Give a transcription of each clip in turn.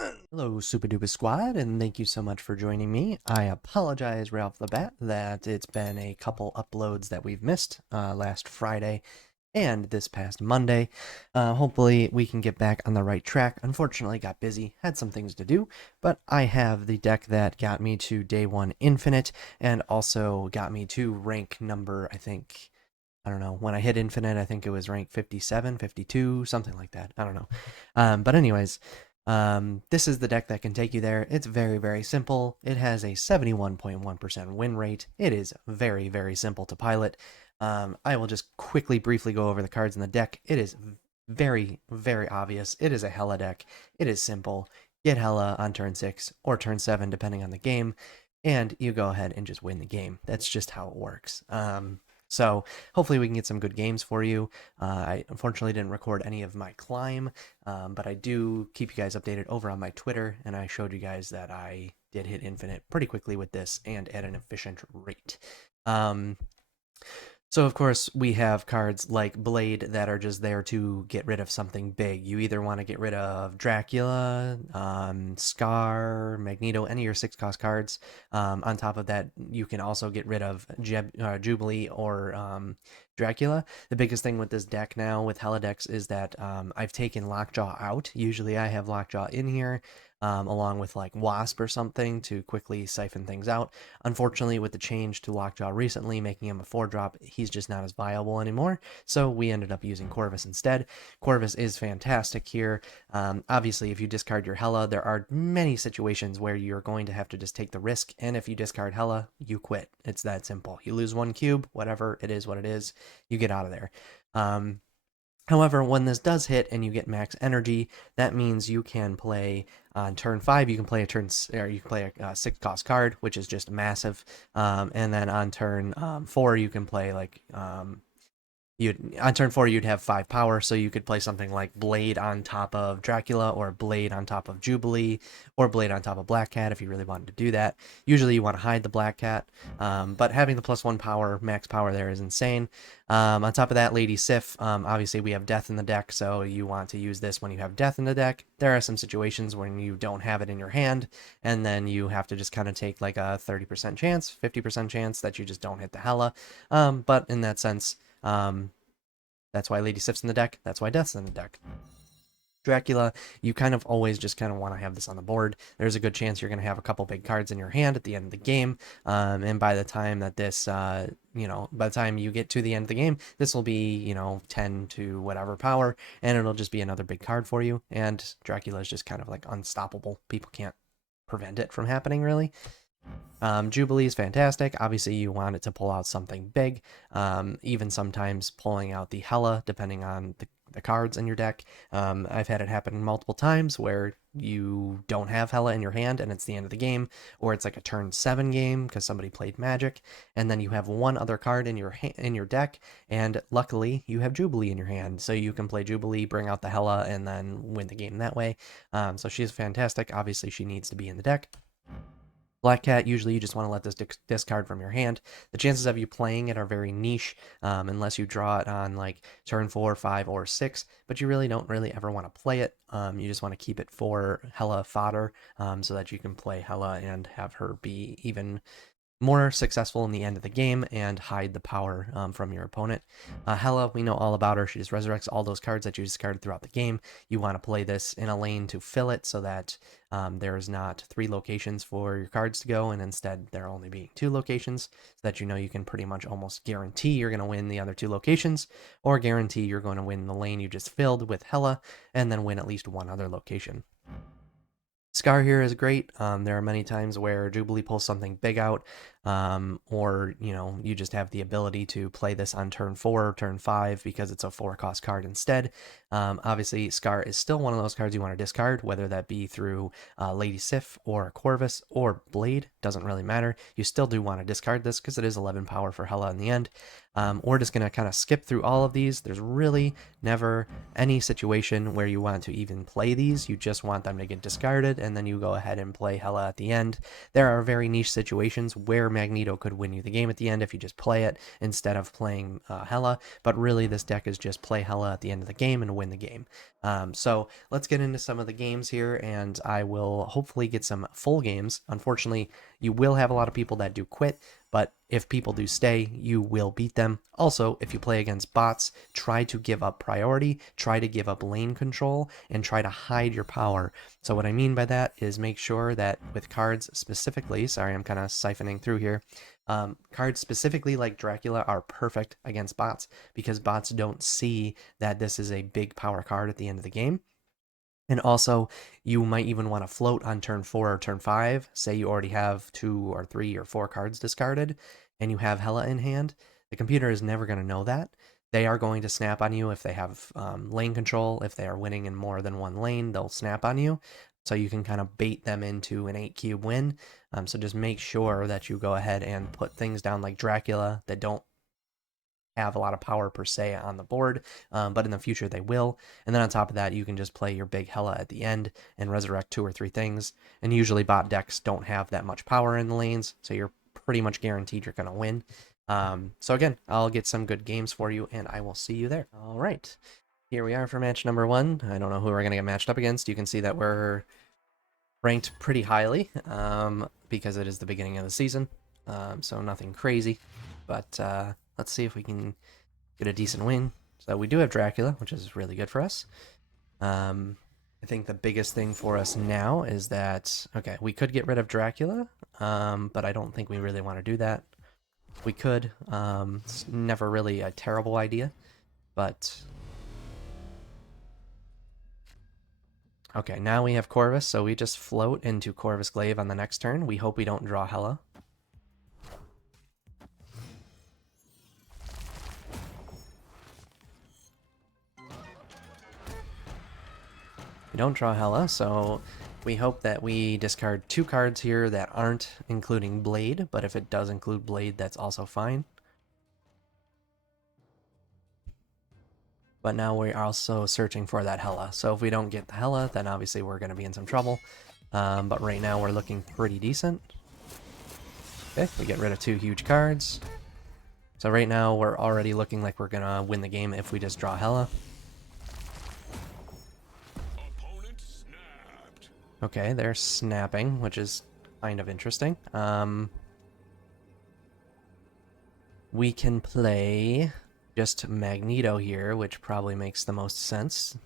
Hello, Super Duper Squad, and thank you so much for joining me. I apologize right off the bat that it's been a couple uploads that we've missed last Friday and this past Monday. Hopefully, we can get back on the right track. Unfortunately, got busy, had some things to do, but I have the deck that got me to day one infinite and also got me to rank number, I think. I don't know. When I hit infinite, I think it was rank 57, 52, something like that. I don't know. But anyways, this is the deck that can take you there. It's very, very simple. It has a 71.1% win rate. It is very, very simple to pilot. I will just quickly, briefly go over the cards in the deck. It is very, very obvious. It is a Hela deck. It is simple. Get Hela on turn 6 or turn 7, depending on the game, and you go ahead and just win the game. That's just how it works. So hopefully we can get some good games for you. I unfortunately didn't record any of my climb, but I do keep you guys updated over on my Twitter, and I showed you guys that I did hit infinite pretty quickly with this and at an efficient rate. So of course we have cards like Blade that are just there to get rid of something big. You either want to get rid of Dracula, Scar, Magneto, any of your 6-cost cards. On top of that, you can also get rid of Jubilee or Dracula. The biggest thing with this deck now with Hela decks is that I've taken Lockjaw out. Usually I have Lockjaw in here. Along with like Wasp or something to quickly siphon things out. Unfortunately, with the change to Lockjaw recently, making him a 4-drop, he's just not as viable anymore, so we ended up using Corvus instead. Corvus is fantastic here. Obviously, if you discard your Hela, there are many situations where you're going to have to just take the risk, and if you discard Hela, you quit. It's that simple. You lose 1 cube, whatever, it is what it is, you get out of there. However, when this does hit and you get max energy, that means you can play on turn 5. You can play a 6-cost card, which is just massive. And then on turn 4, you can play like on turn 4 you'd have 5 power, so you could play something like Blade on top of Dracula, or Blade on top of Jubilee, or Blade on top of Black Cat if you really wanted to do that. Usually you want to hide the Black Cat, but having the +1 power, max power there is insane. On top of that, Lady Sif, obviously we have Death in the deck, so you want to use this when you have Death in the deck. There are some situations when you don't have it in your hand, and then you have to just kind of take like a 30% chance, 50% chance that you just don't hit the Hela. But in that sense, that's why Lady Sif's in the deck. That's why Death's in the deck. Dracula, you kind of always just kind of want to have this on the board. There's a good chance you're going to have a couple big cards in your hand at the end of the game. And by the time that this, by the time you get to the end of the game, this will be, 10 to whatever power, and it'll just be another big card for you. And Dracula is just kind of like unstoppable. People can't prevent it from happening, really. Jubilee is fantastic. Obviously, you want it to pull out something big, even sometimes pulling out the Hela, depending on the cards in your deck. I've had it happen multiple times where you don't have Hela in your hand and it's the end of the game, or it's like a turn 7 game because somebody played Magic, and then you have one other card in your deck, and luckily you have Jubilee in your hand, so you can play Jubilee, bring out the Hela, and then win the game that way. So she's fantastic. Obviously, she needs to be in the deck. Black Cat, usually you just want to let this discard from your hand. The chances of you playing it are very niche, unless you draw it on like turn 4, 5, or 6, but you really don't really ever want to play it. You just want to keep it for Hela fodder, so that you can play Hela and have her be even more successful in the end of the game and hide the power from your opponent. Hela, we know all about her. She just resurrects all those cards that you discarded throughout the game. You want to play this in a lane to fill it so that there's not 3 locations for your cards to go, and instead there only being 2 locations, so that you can pretty much almost guarantee you're going to win the other 2 locations, or guarantee you're going to win the lane you just filled with Hela, and then win at least one other location. Scar here is great. There are many times where Jubilee pulls something big out, or you just have the ability to play this on turn 4 or turn 5 because it's a 4-cost card instead. Obviously, Scar is still one of those cards you want to discard, whether that be through Lady Sif or Corvus or Blade, doesn't really matter. You still do want to discard this because it is 11 power for Hela in the end. We're just going to kind of skip through all of these. There's really never any situation where you want to even play these. You just want them to get discarded, and then you go ahead and play Hela at the end. There are very niche situations where Magneto could win you the game at the end if you just play it instead of playing Hela, but really this deck is just play Hela at the end of the game and win the game. So let's get into some of the games here, and I will hopefully get some full games. Unfortunately, you will have a lot of people that do quit, but if people do stay, you will beat them. Also, if you play against bots, try to give up priority, try to give up lane control, and try to hide your power. So what I mean by that is make sure that with cards specifically, sorry, I'm kind of siphoning through here, cards specifically like Dracula are perfect against bots because bots don't see that this is a big power card at the end of the game. And also, you might even want to float on turn 4 or turn 5. Say you already have 2 or 3 or 4 cards discarded, and you have Hela in hand. The computer is never going to know that. They are going to snap on you if they have lane control. If they are winning in more than one lane, they'll snap on you. So you can kind of bait them into an 8-cube win. So just make sure that you go ahead and put things down like Dracula that don't have a lot of power per se on the board, but in the future they will. And then on top of that, you can just play your big Hela at the end and resurrect 2 or 3 things. And usually bot decks don't have that much power in the lanes, so you're pretty much guaranteed you're going to win. So again, I'll get some good games for you, and I will see you there. All right, here we are for match number 1. I don't know who we're going to get matched up against. You can see that we're ranked pretty highly because it is the beginning of the season, so nothing crazy. But let's see if we can get a decent win. So we do have Dracula, which is really good for us. I think the biggest thing for us now is that, okay, we could get rid of Dracula, but I don't think we really want to do that. We could. It's never really a terrible idea, but... Okay, now we have Corvus, so we just float into Corvus Glaive on the next turn. We hope we don't draw Hela. We don't draw Hela, so we hope that we discard 2 cards here that aren't including Blade, but if it does include Blade, that's also fine. But now we're also searching for that Hela, so if we don't get the Hela, then obviously we're going to be in some trouble. But right now we're looking pretty decent. Okay, we get rid of 2 huge cards. So right now we're already looking like we're going to win the game if we just draw Hela. Okay, they're snapping, which is kind of interesting. We can play just Magneto here, which probably makes the most sense.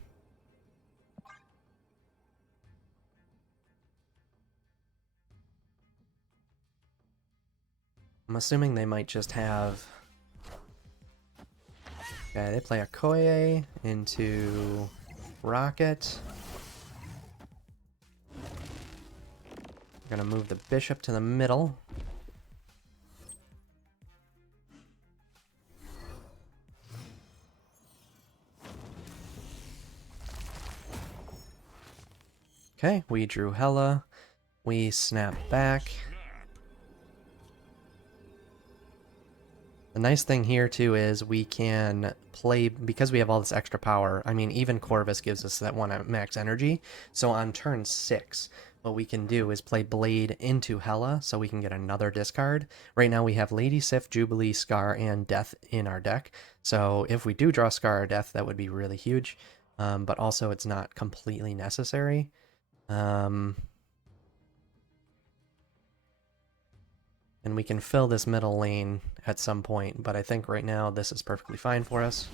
I'm assuming they might just have... Okay, they play a Koye into Rocket. We're gonna move the bishop to the middle. Okay, we drew Hela. We snap back. The nice thing here too is we can play, because we have all this extra power, I mean even Corvus gives us that 1 at max energy, so on turn 6 what we can do is play Blade into Hela so we can get another discard. Right now we have Lady Sif, Jubilee, Scar, and Death in our deck, so if we do draw Scar or Death that would be really huge, but also it's not completely necessary. And we can fill this middle lane at some point, but I think right now this is perfectly fine for us.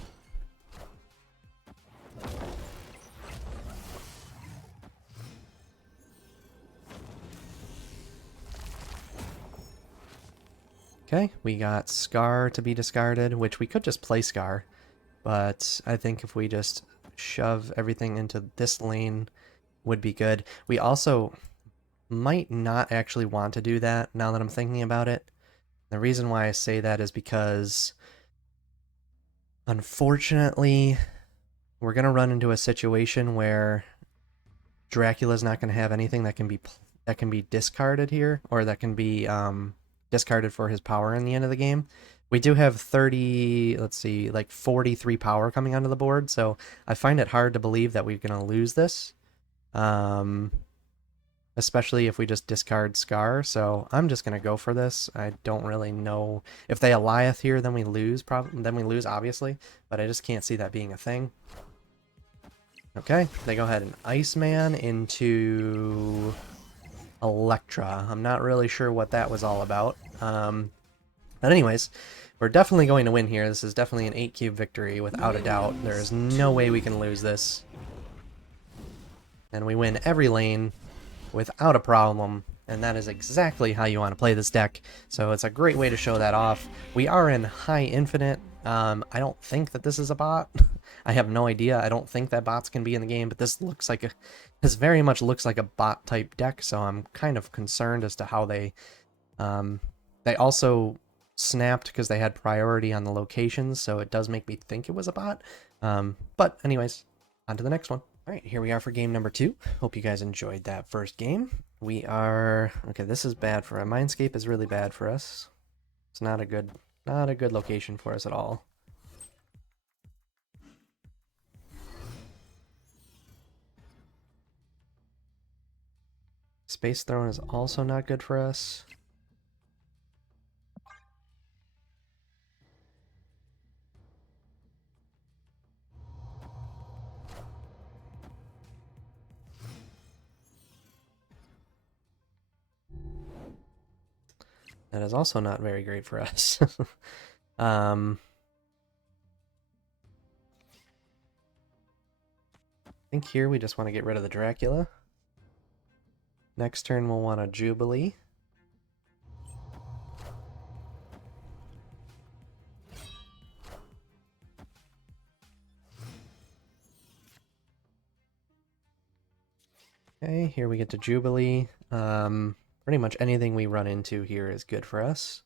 Okay, we got Scar to be discarded, which we could just play Scar, but I think if we just shove everything into this lane would be good. We also might not actually want to do that now that I'm thinking about it. The reason why I say that is because unfortunately we're going to run into a situation where Dracula's not going to have anything that can be discarded here, or that can be discarded for his power in the end of the game. We do have 30, let's see, like 43 power coming onto the board, so I find it hard to believe that we're going to lose this. especially if we just discard Scar. So I'm just gonna go for this. I don't really know if they Eliath here, then we lose. Then we lose, obviously, but I just can't see that being a thing. Okay, they go ahead and Iceman into Electra. I'm not really sure what that was all about. But anyways, we're definitely going to win here. This is definitely an 8-cube victory, without a doubt. There is no way we can lose this. And we win every lane without a problem, and that is exactly how you want to play this deck. So it's a great way to show that off. We are in high infinite. I don't think that this is a bot. I have no idea. I don't think that bots can be in the game, but this looks like this very much looks like a bot type deck. So I'm kind of concerned as to how they also snapped because they had priority on the locations. So it does make me think it was a bot. But anyways, on to the next one. All right, here we are for game number 2. Hope you guys enjoyed that first game. We are okay. This is bad for us. Mindscape is really bad for us. It's not a good location for us at all. Space Throne is also not good for us. That is also not very great for us. I think here we just want to get rid of the Dracula. Next turn we'll want a Jubilee. Okay, here we get to Jubilee. Pretty much anything we run into here is good for us.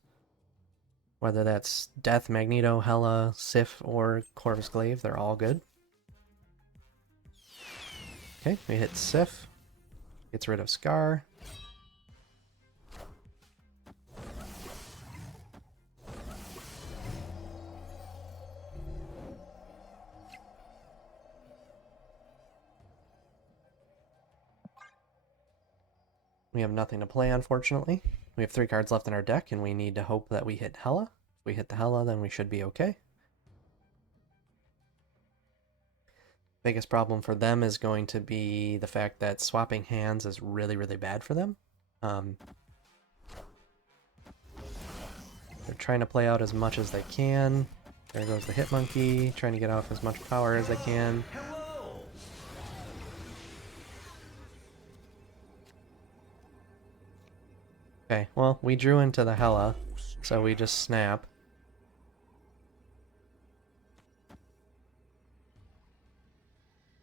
Whether that's Death, Magneto, Hela, Sif, or Corvus Glaive, they're all good. Okay, we hit Sif. Gets rid of Scar. We have nothing to play, unfortunately. We have 3 cards left in our deck, and we need to hope that we hit Hela. If we hit the Hela, then we should be okay. Biggest problem for them is going to be the fact that swapping hands is really, really bad for them. They're trying to play out as much as they can. There goes the Hit Monkey, trying to get off as much power as they can. Okay, well, we drew into the Hela, so we just snap.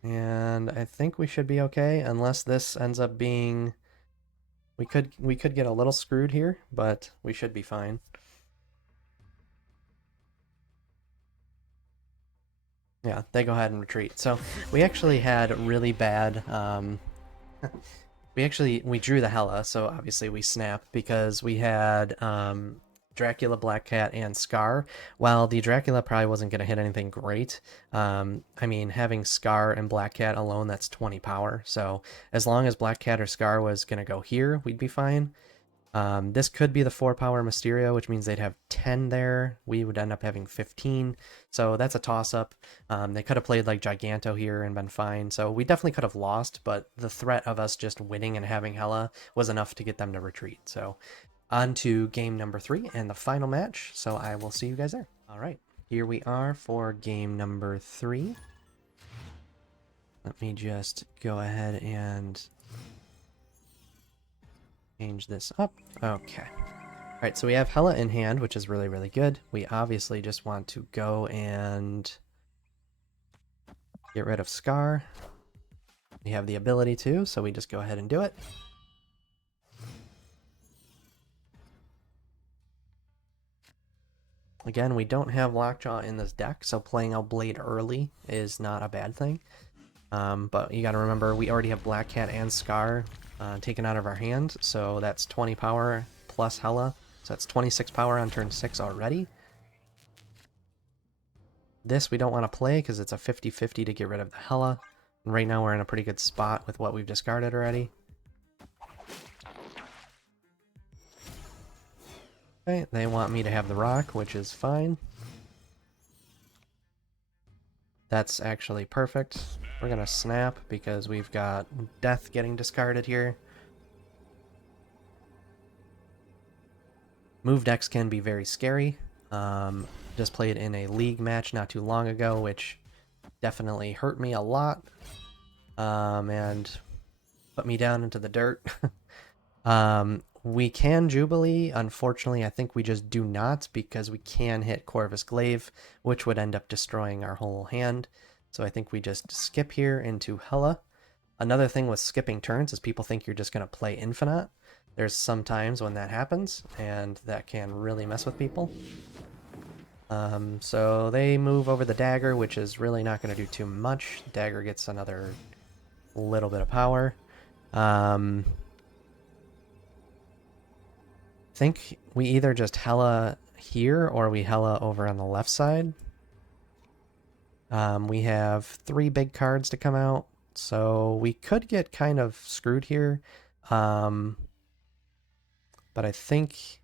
And I think we should be okay, unless this ends up being... We could get a little screwed here, but we should be fine. Yeah, they go ahead and retreat. So we actually had really bad... we drew the Hela, so obviously we snap because we had Dracula, Black Cat, and Scar. While the Dracula probably wasn't going to hit anything great, I mean, having Scar and Black Cat alone, that's 20 power. So as long as Black Cat or Scar was going to go here, we'd be fine. This could be the 4 power Mysterio, which means they'd have 10 there. We would end up having 15. So that's a toss-up. They could have played like Giganto here and been fine. So we definitely could have lost, but the threat of us just winning and having Hela was enough to get them to retreat. So on to game number 3 and the final match. So I will see you guys there. All right, here we are for game number 3. Let me just go ahead and change this up. Okay. All right, so we have Hela in hand, which is really, really good. We obviously just want to go and get rid of Scar. We have the ability to, so we just go ahead and do it. Again, we don't have Lockjaw in this deck, so playing out Blade early is not a bad thing. But you gotta remember, we already have Black Cat and Scar taken out of our hand, so that's 20 power plus Hela, so that's 26 power on turn 6 already. This we don't want to play because it's a 50-50 to get rid of the Hela, and right now we're in a pretty good spot with what we've discarded already. Okay, they want me to have the rock, which is fine. That's actually perfect. We're gonna snap because we've got death getting discarded here. Move decks can be very scary. Just played in a league match not too long ago, which definitely hurt me a lot and put me down into the dirt. We can Jubilee. Unfortunately, I think we just do not because we can hit Corvus Glaive, which would end up destroying our whole hand. So I think we just skip here into Hela. Another thing with skipping turns is people think you're just going to play Infinite. There's some times when that happens, and that can really mess with people. So they move over the dagger, which is really not going to do too much. Dagger gets another little bit of power. Think we either just Hela here or we Hela over on the left side. We have 3 big cards to come out, so we could get kind of screwed here. But I think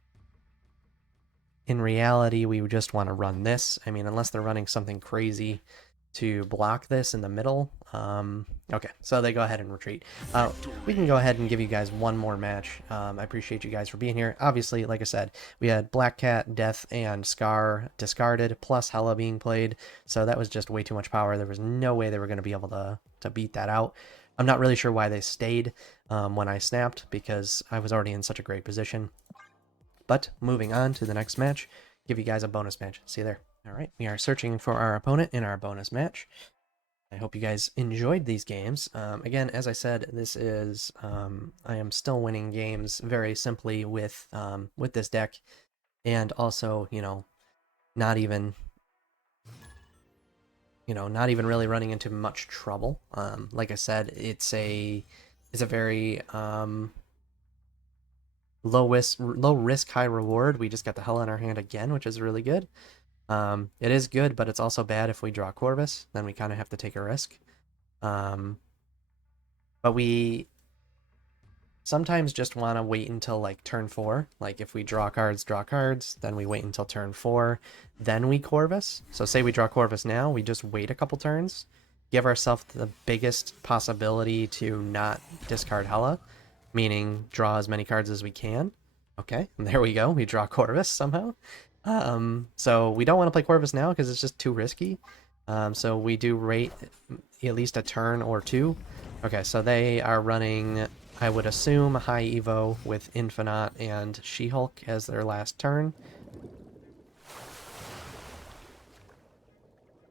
in reality we would just want to run this. I mean, unless they're running something crazy to block this in the middle. Okay, so they go ahead and retreat. We can go ahead and give you guys one more match. I appreciate you guys for being here. Obviously, like I said, we had Black Cat, Death, and Scar discarded, plus Hela being played, so that was just way too much power. There was no way they were going to be able to beat that out. I'm not really sure why they stayed when I snapped, because I was already in such a great position. But moving on to the next match, give you guys a bonus match. See you there. All right, we are searching for our opponent in our bonus match. I hope you guys enjoyed these games. Again, as I said, this is I am still winning games very simply with this deck, and also not even not even really running into much trouble. Like I said, it's a very low risk, high reward. We just got the hell in our hand again, which is really good. It is good, but it's also bad if we draw Corvus. Then we kind of have to take a risk. But we sometimes just want to wait until like turn 4. Like if we draw cards, then we wait until turn 4, then we Corvus. So say we draw Corvus now, we just wait a couple turns, give ourselves the biggest possibility to not discard Hela, meaning draw as many cards as we can. Okay, and there we go. We draw Corvus somehow. So we don't want to play Corvus now because it's just too risky. So we do rate at least a turn or 2. Okay, so they are running, I would assume, high Evo with Infinite and She-Hulk as their last turn.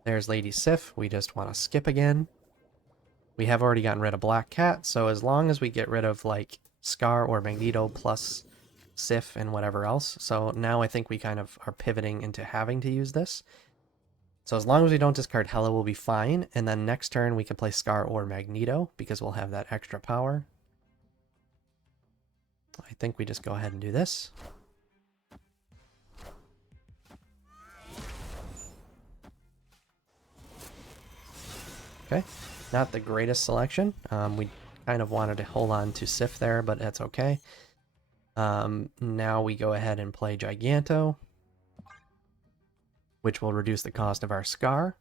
There's Lady Sif. We just want to skip again. We have already gotten rid of Black Cat, so as long as we get rid of like Scar or Magneto plus Sif and whatever else. So now I think we kind of are pivoting into having to use this. So as long as we don't discard Hela, we'll be fine. And then next turn we can play Scar or Magneto because we'll have that extra power. I think we just go ahead and do this. Okay, not the greatest selection. We kind of wanted to hold on to Sif there, but that's okay. Now we go ahead and play Giganto, which will reduce the cost of our Scar.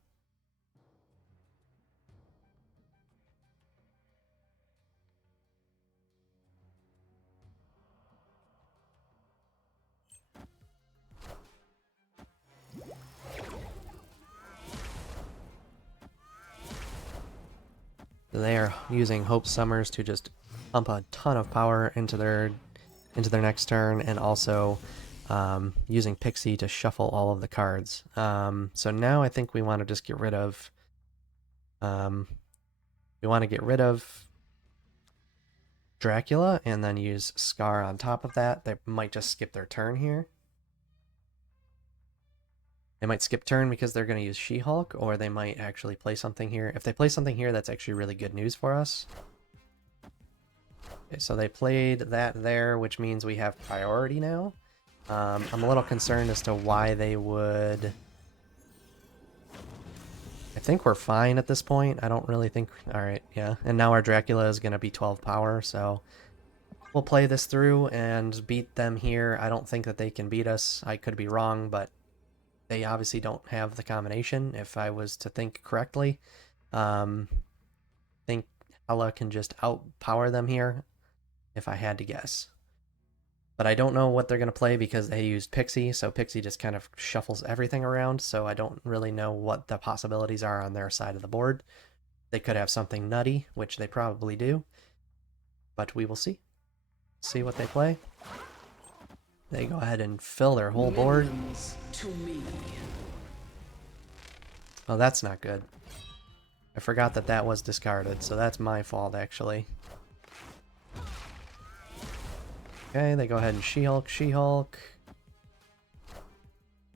They are using Hope Summers to just pump a ton of power into their next turn, and also using Pixie to shuffle all of the cards. So now I think we want to just get rid of Dracula and then use Scar on top of that. They might just skip their turn here. They might skip turn because they're going to use She-Hulk, or they might actually play something here. If they play something here, that's actually really good news for us. Okay, so they played that there, which means we have priority now. I'm a little concerned as to why they would... I think we're fine at this point. I don't really think... Alright, yeah. And now our Dracula is going to be 12 power, so we'll play this through and beat them here. I don't think that they can beat us. I could be wrong, but they obviously don't have the combination, if I was to think correctly. I think Hela can just outpower them here, if I had to guess. But I don't know what they're going to play because they used Pixie, so Pixie just kind of shuffles everything around, so I don't really know what the possibilities are on their side of the board. They could have something nutty, which they probably do, but we will see. See what they play. They go ahead and fill their whole board. Oh, that's not good. I forgot that that was discarded, so that's my fault, actually. Okay, they go ahead and She-Hulk, She-Hulk.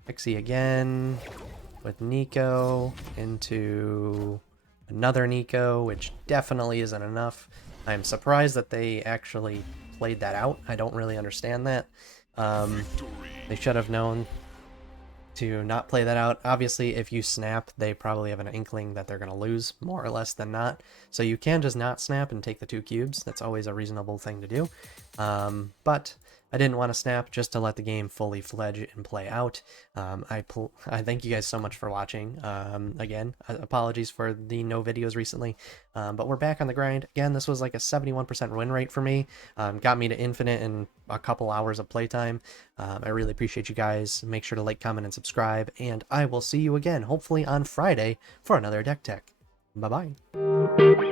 Pixie again with Nico into another Nico, which definitely isn't enough. I'm surprised that they actually played that out. I don't really understand that. They should have known to not play that out. Obviously, if you snap, they probably have an inkling that they're going to lose, more or less than not. So you can just not snap and take the 2 cubes. That's always a reasonable thing to do. But I didn't want to snap just to let the game fully fledge and play out. I thank you guys so much for watching. Again, apologies for the no videos recently, but we're back on the grind. Again, this was like a 71% win rate for me. Got me to infinite in a couple hours of playtime. I really appreciate you guys. Make sure to like, comment, and subscribe, and I will see you again, hopefully on Friday, for another Deck Tech. Bye-bye.